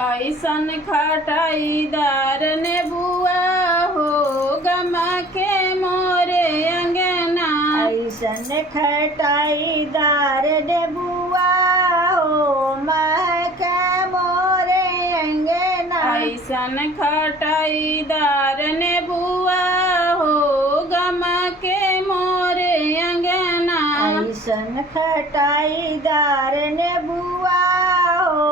ऐसन खटाईदार नेबुआ हो गम के मोरे अंगना। ऐसन खटाईदार नेबुआ हो महक मोरे अंगना। ऐसन खटाईदार नेबुआ हो गम के मोरे अंगना। ऐसन खटाईदार नेबुआ हो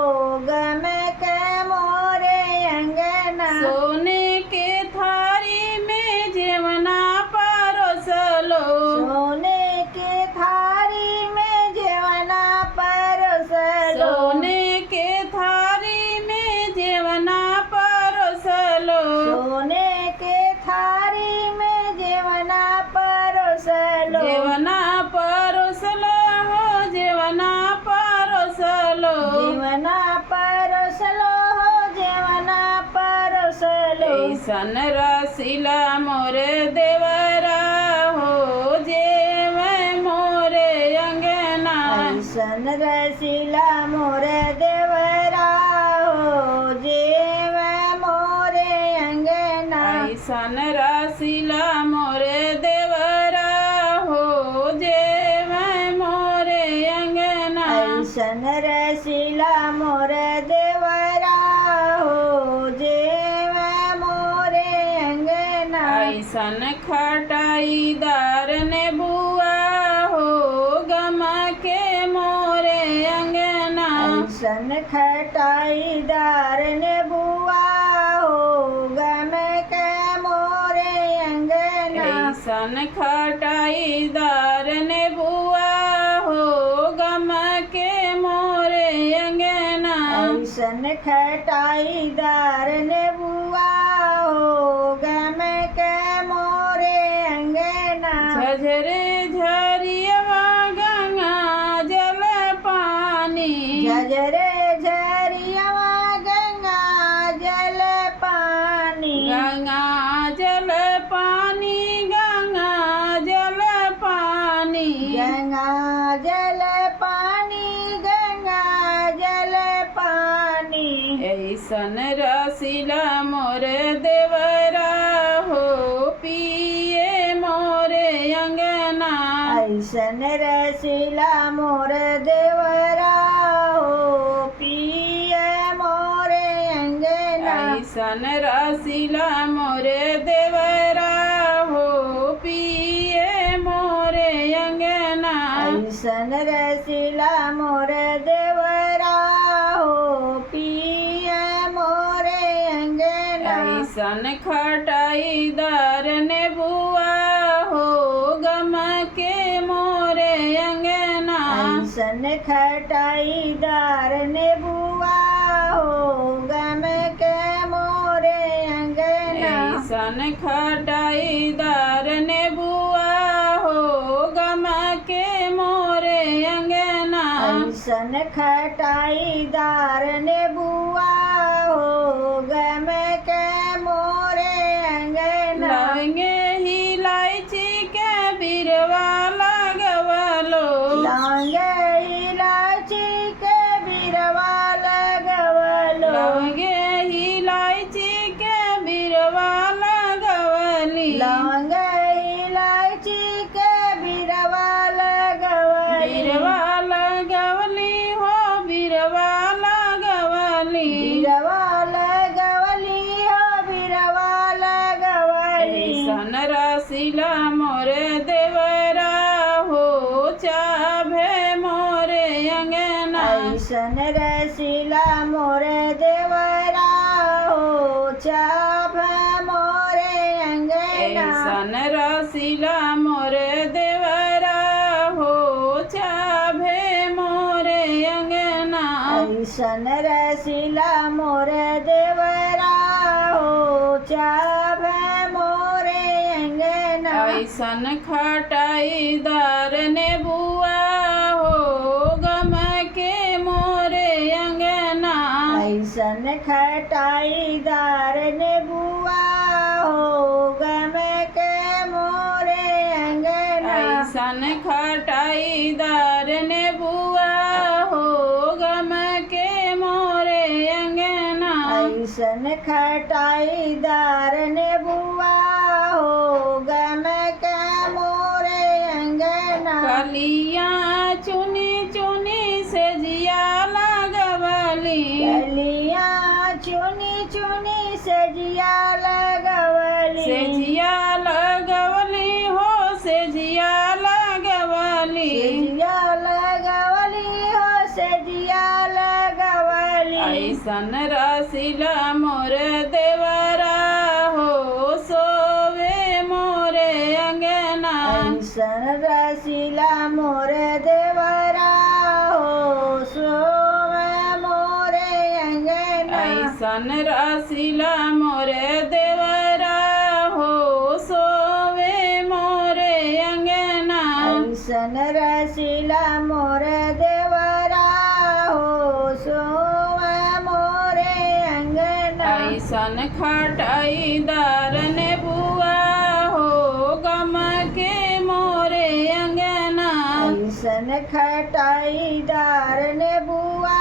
गम के मोरे अंगना। सोने के थारी में जेवना परोसलो। सोने के थारी में जेवना परोसलो। सोने के थारी में जेवना परोसलो। सोने के थारी में जेवना परोसलो। जेवना परोसलो हो जेवना परोसलो। जेवना परोसलो हो जेवना परोसलो। ऐसन रसीला मोरे देवरा हो जेव मोरे अंगना। ऐसन रसीला मोरे देवरा हो जेव मोरे अंगना। ऐसन रसीला मोरे देवरा हो जेव मोरे अंगना। ऐसन रसीला मोरे देवरा हो जेव मोरे अंगना। ऐसन खटाईदार नेबुआ हो गम के मोरे अंगना। ऐसन खटाईदार नेबुआ हो गम के मोरे अंगना। ऐसन खटाईदार नेबुआ हो गम के मोरे अंगना। ऐसन खटाईदार नेबुआ हो गम के मोरे अंगना। झझरे झरियवा गंगा जल पानी। झझरे झरियवा गंगा जल पानी। गंगा जल पानी गंगा जल पानी। गंगा जल पानी गंगा जल पानी। ऐसन रसीला मोरे देवरा हो पिए मोरे अंगना। ऐसन रसीला मोर देवरा हो पिए मोरे अंगना। ऐसन रसीला मोरे देवरा हो पिए मोरे अंगना। ऐसन रसीला मोर देवरा हो पिए मोरे अंगना। ऐसन खटाईदार नेबुआ हो गम के मोरे अंगना। ऐसन खटाईदार नेबुआ हो गम के मोरे अंगना। ऐसन खटाईदार नेबुआ हो गम के मोरे अंगना। ऐसन खटाईदार नेबुआ हो गम के मोरे अंगना। लवंगे इलायची के बिरवा लगवलो। लौंग इलायची के बिरवा लगवलो। लवंगे इलायची के बिरवा लगवली। लौंग इलायची के बिरवा लगवली। बिरवा लगवली हो बिरवा लगवली। बिरवा लगवली हो बिरवा लगवली। ऐसन रसीला मोरे देवरा हो चाभे मोरे अंगना। ऐसन रसीला मोरे देवरा हो चाभ मोरे अंगना। ऐसन रसीला मोरे देवरा हो चाभे मोरे अंगना। ऐसन रसीला मोरे देवरा हो चाभ मोरे अंगना। ऐसन खटाईदार नेबुआ हो गम के मोरे अंगना। ऐसन खटाईदार नेबुआ हो गम के मोरे अंगना। ऐसन खटाईदार नेबुआ हो गम के मोरे अंगना। ऐसन खटाईदार नेबुआ हो गम के मोरे अंगना। कलियाँ चुनी चुनी से जिया लगवली, कलियाँ चुनी चुनी से जिया लगवली। से जिया लगवली हो, से जिया लगवली। जिया लगवली हो, से जिया लगवली। ऐसन रसिला मोर देवरा हो, सोवे मोरे अंगना। ऐसन रसिला मोर देवरा हो, सोवे मोरे अंगना। ऐसन रसिला मोर देवरा हो, सोवे मोरे अंगना। ऐसन रसिला मोर देवरा हो, सोवे मोरे अंगना। ऐसन खटाईदार नेबुआ हो, गम के मोरे अंगना। ऐसन खटाईदार नेबुआ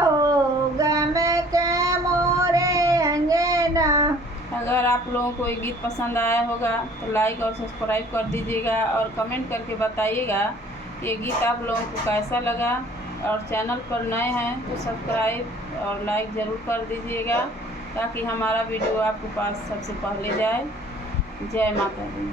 हो गम के मोरे अंगना। अगर आप लोगों को ये गीत पसंद आया होगा तो लाइक और सब्सक्राइब कर दीजिएगा और कमेंट करके बताइएगा कि ये गीत आप लोगों को कैसा लगा। और चैनल पर नए हैं तो सब्सक्राइब और लाइक ज़रूर कर दीजिएगा ताकि हमारा वीडियो आपके पास सबसे पहले जाए। जय माता दी।